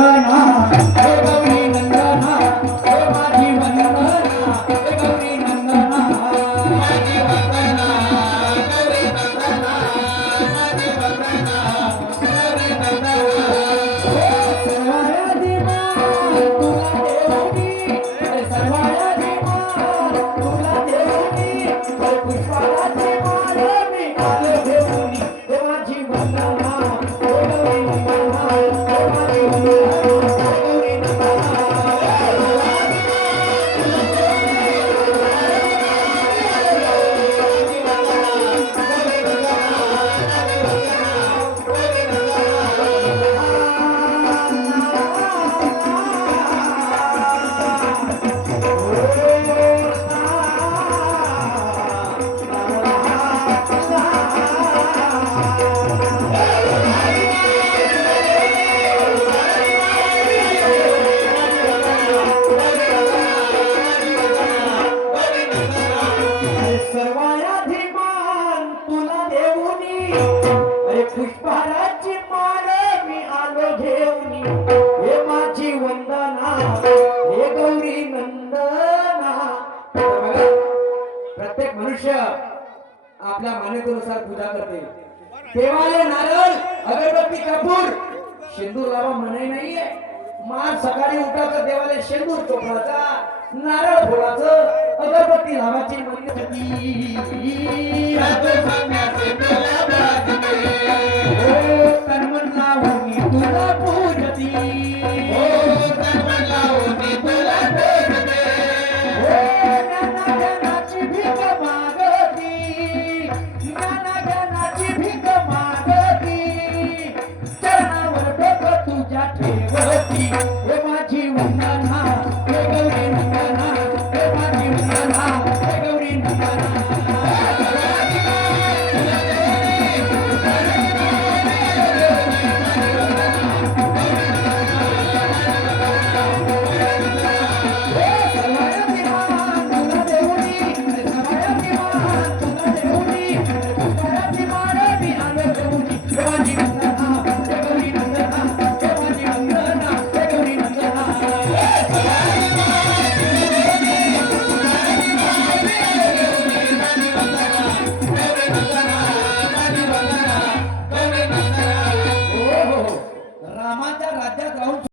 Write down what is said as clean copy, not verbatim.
वंदना हे गौरी नंदना हे माझी वंदना हे गौरी नंदना माझी वंदना गौरी नंदना माझी वंदना गौरी नंदना सर्वाया देवा तुला देवनी सर्वाया देवा तुला देवनी पुष्पाची माळ मी आलो घेऊनी हे माझी वंदना हे गौरी नंदना हे माझी वंदना गौरी नंदना सर्वाधिमान तुला देऊनी अरे पुष्पहाराची माळ मी आलो घेऊनी हे माझी वंदना हे गौरी नंदना प्रत्येक मनुष्य आपल्या मान्यतेनुसार पूजा करते देवालय नारळ अगरबत्ती कपूर शेंदूर लावा म्हणे नाहीये मार सकाळी उठायचं देवालय शेंदूर चोपडाचा नारळ फोडायचं अगरबत्ती लावायची म्हणली तन्मन लावून तुला पूजती ज्ञानाची भीक मागती ज्ञानाची भीक मागती चरणावर डोकं तुझ्या ठेवती